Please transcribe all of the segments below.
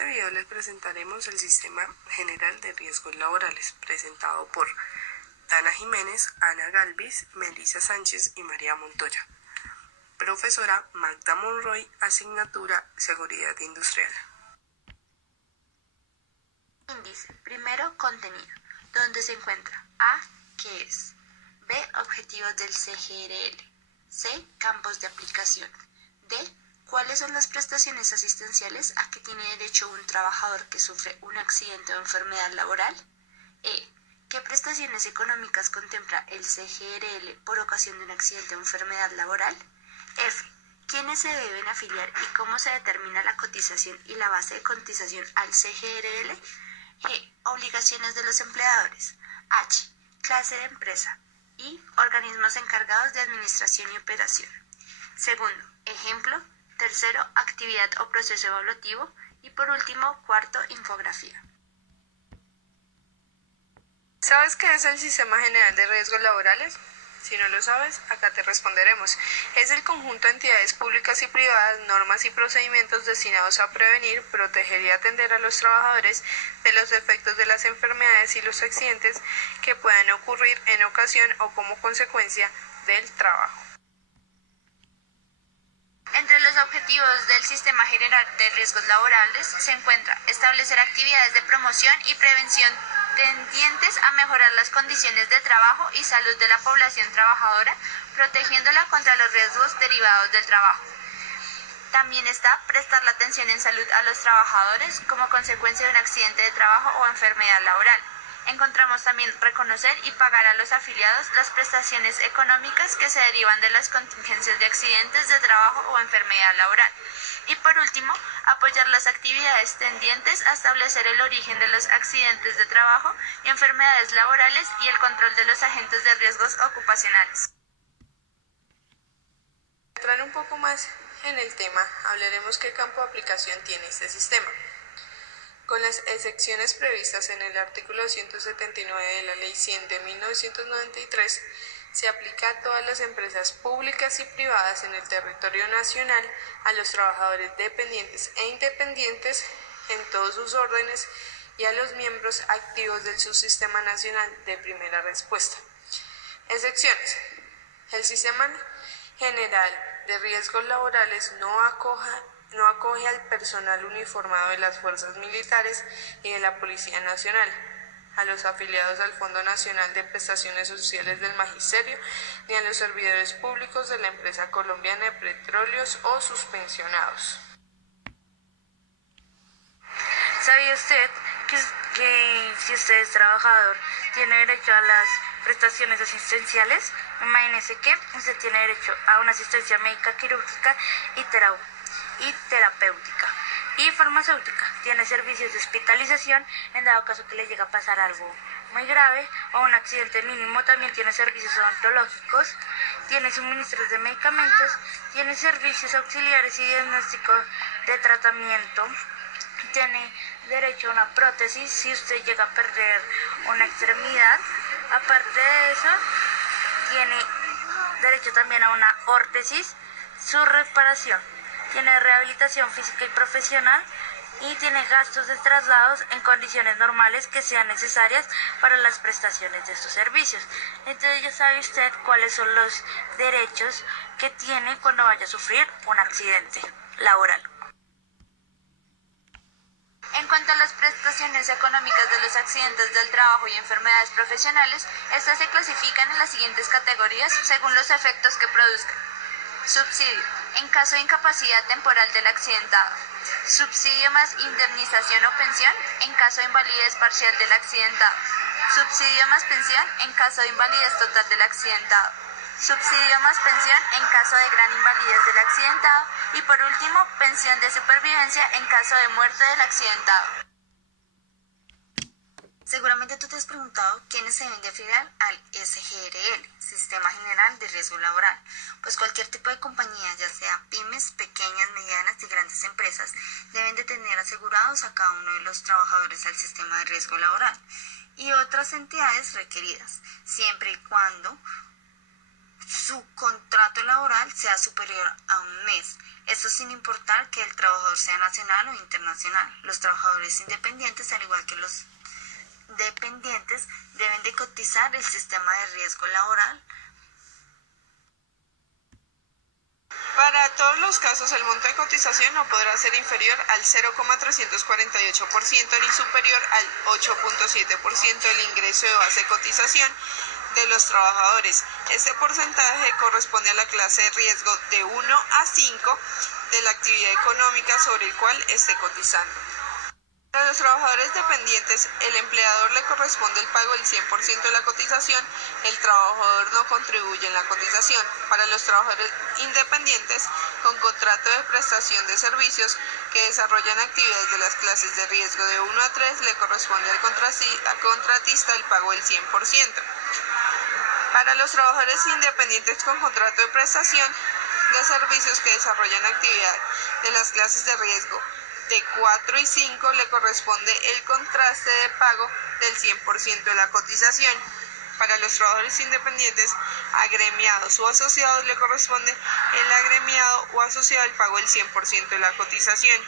este video les presentaremos el Sistema General de Riesgos Laborales, presentado por Dana Jiménez, Ana Galvis, Melissa Sánchez y María Montoya. Profesora Magda Monroy, asignatura Seguridad Industrial. Índice. Primero, contenido, donde se encuentra A, ¿qué es? B, objetivos del CGRL. C, campos de aplicación. D, ¿cuáles son las prestaciones asistenciales a que tiene derecho un trabajador que sufre un accidente o enfermedad laboral? E, ¿qué prestaciones económicas contempla el CGRL por ocasión de un accidente o enfermedad laboral? F, ¿quiénes se deben afiliar y cómo se determina la cotización y la base de cotización al CGRL? G, obligaciones de los empleadores. H, clase de empresa. I, organismos encargados de administración y operación. Segundo, ejemplo. Tercero, actividad o proceso evaluativo. Y por último, cuarto, infografía. ¿Sabes qué es el Sistema General de Riesgos Laborales? Si no lo sabes, acá te responderemos. Es el conjunto de entidades públicas y privadas, normas y procedimientos destinados a prevenir, proteger y atender a los trabajadores de los efectos de las enfermedades y los accidentes que puedan ocurrir en ocasión o como consecuencia del trabajo. Entre los objetivos del Sistema General de Riesgos Laborales se encuentra establecer actividades de promoción y prevención tendientes a mejorar las condiciones de trabajo y salud de la población trabajadora, protegiéndola contra los riesgos derivados del trabajo. También está prestar la atención en salud a los trabajadores como consecuencia de un accidente de trabajo o enfermedad laboral. Encontramos también reconocer y pagar a los afiliados las prestaciones económicas que se derivan de las contingencias de accidentes de trabajo o enfermedad laboral. Y por último, apoyar las actividades tendientes a establecer el origen de los accidentes de trabajo y enfermedades laborales y el control de los agentes de riesgos ocupacionales. Para entrar un poco más en el tema, hablaremos qué campo de aplicación tiene este sistema. Con las excepciones previstas en el artículo 179 de la Ley 100 de 1993, se aplica a todas las empresas públicas y privadas en el territorio nacional, a los trabajadores dependientes e independientes en todos sus órdenes y a los miembros activos del Subsistema Nacional de Primera Respuesta. Excepciones. El Sistema General de Riesgos Laborales no acoge al personal uniformado de las fuerzas militares y de la Policía Nacional, a los afiliados al Fondo Nacional de Prestaciones Sociales del Magisterio, ni a los servidores públicos de la empresa colombiana de petróleos o sus pensionados. ¿Sabía usted que si usted es trabajador tiene derecho a las prestaciones asistenciales? Imagínese que usted tiene derecho a una asistencia médica, quirúrgica y terapéutica y farmacéutica. Tiene servicios de hospitalización en dado caso que le llegue a pasar algo muy grave o un accidente mínimo. También tiene servicios odontológicos, tiene suministros de medicamentos, tiene servicios auxiliares y diagnóstico de tratamiento, tiene derecho a una prótesis si usted llega a perder una extremidad. Aparte de eso, tiene derecho también a una órtesis, su reparación. Tiene rehabilitación física y profesional y tiene gastos de traslados en condiciones normales que sean necesarias para las prestaciones de estos servicios. Entonces ya sabe usted cuáles son los derechos que tiene cuando vaya a sufrir un accidente laboral. En cuanto a las prestaciones económicas de los accidentes del trabajo y enfermedades profesionales, estas se clasifican en las siguientes categorías según los efectos que produzcan. Subsidio, en caso de incapacidad temporal del accidentado. Subsidio más indemnización o pensión en caso de invalidez parcial del accidentado. Subsidio más pensión en caso de invalidez total del accidentado. Subsidio más pensión en caso de gran invalidez del accidentado. Y por último, pensión de supervivencia en caso de muerte del accidentado. Seguramente tú te has preguntado quiénes se deben de afiliar al SGRL, Sistema General de Riesgo Laboral. Pues cualquier tipo de compañía, ya sea pymes, pequeñas, medianas y grandes empresas, deben de tener asegurados a cada uno de los trabajadores del sistema de riesgo laboral y otras entidades requeridas, siempre y cuando su contrato laboral sea superior a un mes. Esto sin importar que el trabajador sea nacional o internacional. Los trabajadores independientes, al igual que los dependientes, deben de cotizar el sistema de riesgo laboral. Para todos los casos, el monto de cotización no podrá ser inferior al 0,348% ni superior al 8,7% del ingreso de base de cotización de los trabajadores. Este porcentaje corresponde a la clase de riesgo de 1 a 5 de la actividad económica sobre el cual esté cotizando. Para los trabajadores dependientes, el empleador le corresponde el pago del 100% de la cotización, el trabajador no contribuye en la cotización. Para los trabajadores independientes, con contrato de prestación de servicios que desarrollan actividades de las clases de riesgo de 1 a 3, le corresponde al contratista el pago del 100%. Para los trabajadores independientes con contrato de prestación de servicios que desarrollan actividad de las clases de riesgo de 4 y 5 le corresponde el contraste de pago del 100% de la cotización. Para los trabajadores independientes, agremiados o asociados le corresponde el agremiado o asociado el pago del 100% de la cotización.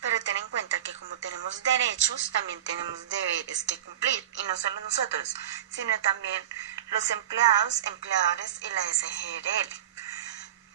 Pero ten en cuenta que como tenemos derechos, también tenemos deberes que cumplir, y no solo nosotros, sino también los empleados, empleadores y la SGRL.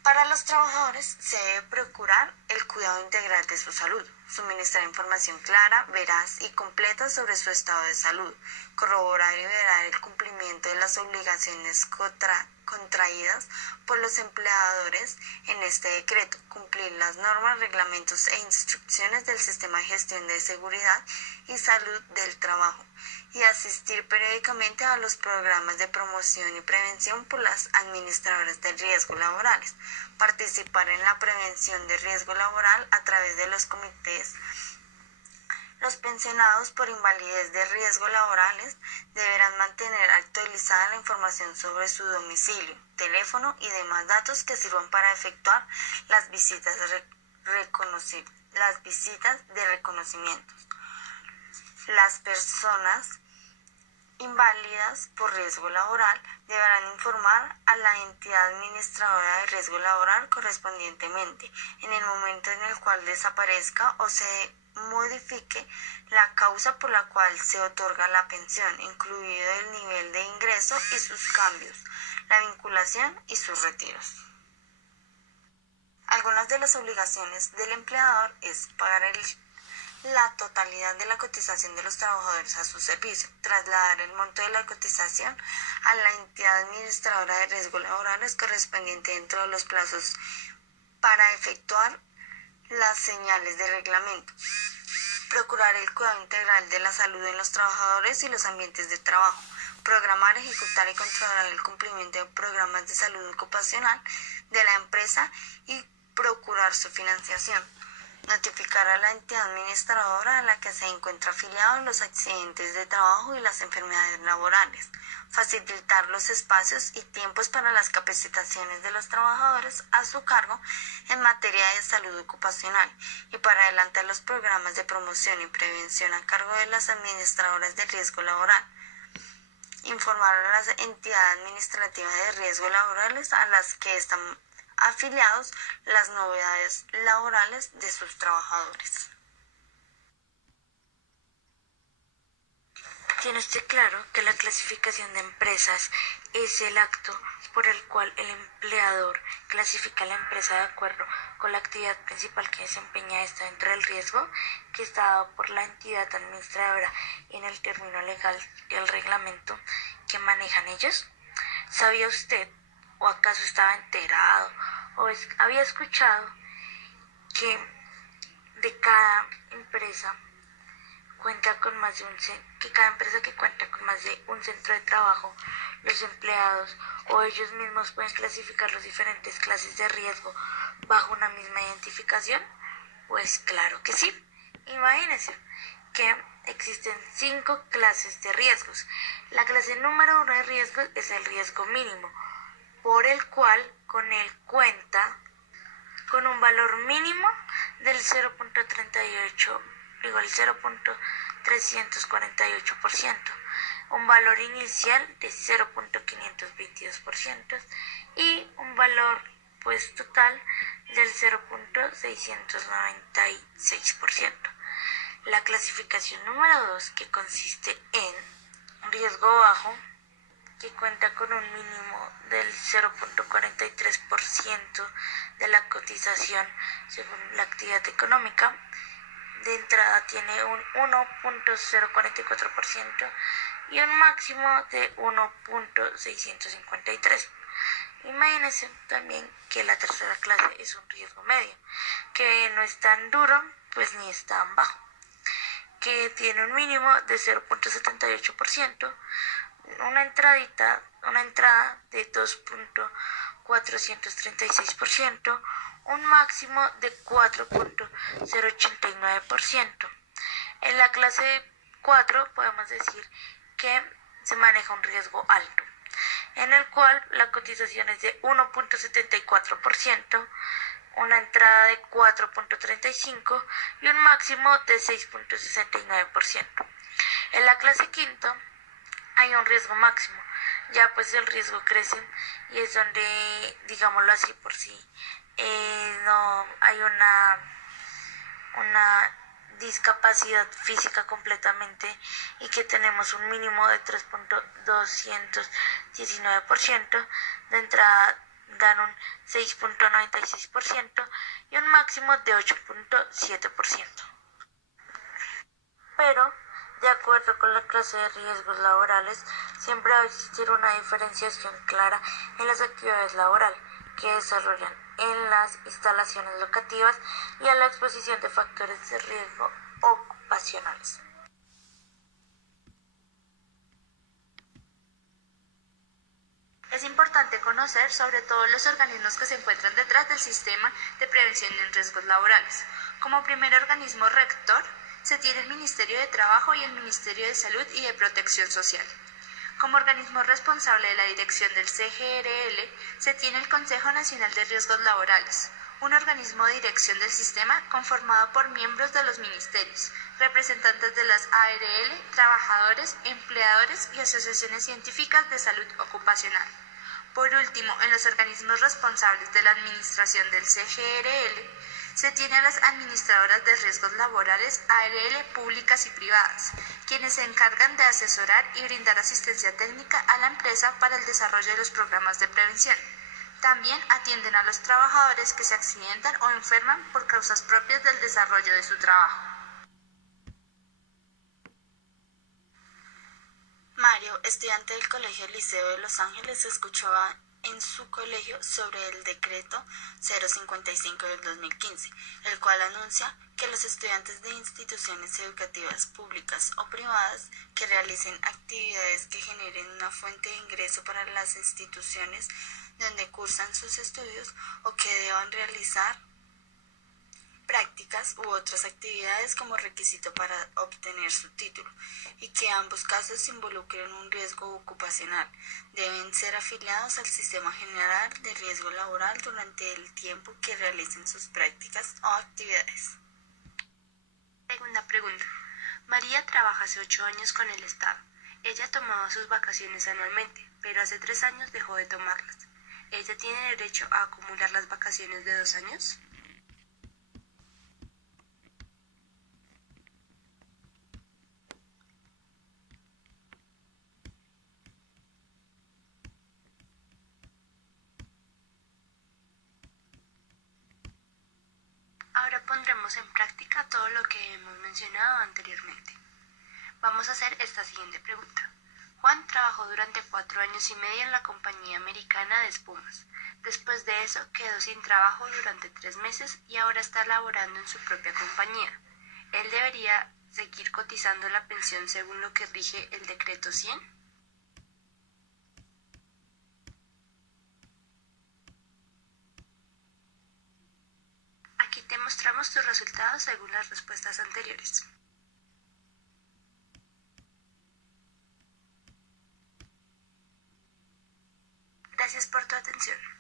Para los trabajadores se debe procurar el cuidado integral de su salud, suministrar información clara, veraz y completa sobre su estado de salud, corroborar y velar el cumplimiento de las obligaciones contraídas por los empleadores en este decreto, cumplir las normas, reglamentos e instrucciones del Sistema de Gestión de Seguridad y Salud del Trabajo y asistir periódicamente a los programas de promoción y prevención por las administradoras de riesgo laborales, participar en la prevención de riesgo laboral a través de los comités. Los pensionados por invalidez de riesgo laborales deberán mantener actualizada la información sobre su domicilio, teléfono y demás datos que sirvan para efectuar las visitas de reconocimiento. Las personas inválidas por riesgo laboral deberán informar a la entidad administradora de riesgo laboral correspondientemente en el momento en el cual desaparezca o se modifique la causa por la cual se otorga la pensión, incluido el nivel de ingreso y sus cambios, la vinculación y sus retiros. Algunas de las obligaciones del empleador es pagar la totalidad de la cotización de los trabajadores a su servicio, trasladar el monto de la cotización a la entidad administradora de riesgos laborales correspondiente dentro de los plazos para efectuar las señales de reglamento, procurar el cuidado integral de la salud en los trabajadores y los ambientes de trabajo, programar, ejecutar y controlar el cumplimiento de programas de salud ocupacional de la empresa y procurar su financiación. Notificar a la entidad administradora a la que se encuentra afiliado en los accidentes de trabajo y las enfermedades laborales. Facilitar los espacios y tiempos para las capacitaciones de los trabajadores a su cargo en materia de salud ocupacional y para adelantar los programas de promoción y prevención a cargo de las administradoras de riesgo laboral. Informar a las entidades administrativas de riesgo laborales a las que están afiliados las novedades laborales de sus trabajadores. Tiene usted claro que la clasificación de empresas es el acto por el cual el empleador clasifica a la empresa de acuerdo con la actividad principal que desempeña esta dentro del riesgo que está dado por la entidad administradora en el término legal y el reglamento que manejan ellos. ¿Sabía usted o acaso estaba enterado o había escuchado que de cada empresa cada empresa que cuenta con más de un centro de trabajo, los empleados o ellos mismos pueden clasificar las diferentes clases de riesgo bajo una misma identificación? Pues claro que sí. Imagínense que existen 5 clases de riesgos. La clase número 1 de riesgos es el riesgo mínimo, por el cual con él cuenta con un valor mínimo del 0.348%. un valor inicial de 0.522% y un valor pues total del 0.696%. La clasificación número 2, que consiste en riesgo bajo, que cuenta con un mínimo del 0.43% de la cotización según la actividad económica. De entrada tiene un 1.044% y un máximo de 1.653%. Imagínense también que la tercera clase es un riesgo medio, que no es tan duro pues ni es tan bajo, que tiene un mínimo de 0.78%, una entrada de 2.436%, un máximo de 4.089%. En la clase 4 podemos decir que se maneja un riesgo alto, en el cual la cotización es de 1.74%, una entrada de 4.35% y un máximo de 6.69%. En la clase quinta hay un riesgo máximo, ya pues el riesgo crece y es donde, digámoslo así, por si no hay una discapacidad física completamente y que tenemos un mínimo de 3.219%, de entrada dan un 6.96% y un máximo de 8.7%. Pero, de acuerdo con la clase de riesgos laborales, siempre va a existir una diferenciación clara en las actividades laborales que desarrollan en las instalaciones locativas y a la exposición de factores de riesgo ocupacionales. Es importante conocer sobre todo los organismos que se encuentran detrás del sistema de prevención en riesgos laborales. Como primer organismo rector, se tiene el Ministerio de Trabajo y el Ministerio de Salud y de Protección Social. Como organismo responsable de la dirección del CGRL, se tiene el Consejo Nacional de Riesgos Laborales, un organismo de dirección del sistema conformado por miembros de los ministerios, representantes de las ARL, trabajadores, empleadores y asociaciones científicas de salud ocupacional. Por último, en los organismos responsables de la administración del CGRL, se tiene a las administradoras de riesgos laborales ARL públicas y privadas, quienes se encargan de asesorar y brindar asistencia técnica a la empresa para el desarrollo de los programas de prevención. También atienden a los trabajadores que se accidentan o enferman por causas propias del desarrollo de su trabajo. Mario, estudiante del Colegio Liceo de Los Ángeles, escuchaba en su colegio sobre el decreto 055 del 2015, el cual anuncia que los estudiantes de instituciones educativas públicas o privadas que realicen actividades que generen una fuente de ingreso para las instituciones donde cursan sus estudios o que deban realizar prácticas u otras actividades como requisito para obtener su título y que ambos casos involucren un riesgo ocupacional, deben ser afiliados al Sistema General de Riesgo Laboral durante el tiempo que realicen sus prácticas o actividades. Segunda pregunta. María trabaja hace 8 años con el Estado. Ella tomaba sus vacaciones anualmente, pero hace 3 años dejó de tomarlas. ¿Ella tiene derecho a acumular las vacaciones de 2 años? Ahora pondremos en práctica todo lo que hemos mencionado anteriormente. Vamos a hacer esta siguiente pregunta. Juan trabajó durante 4 años y medio en la compañía americana de espumas. Después de eso quedó sin trabajo durante 3 meses y ahora está laborando en su propia compañía. ¿Él debería seguir cotizando la pensión según lo que rige el decreto 100? Aquí te mostramos tus resultados según las respuestas anteriores. Gracias por tu atención.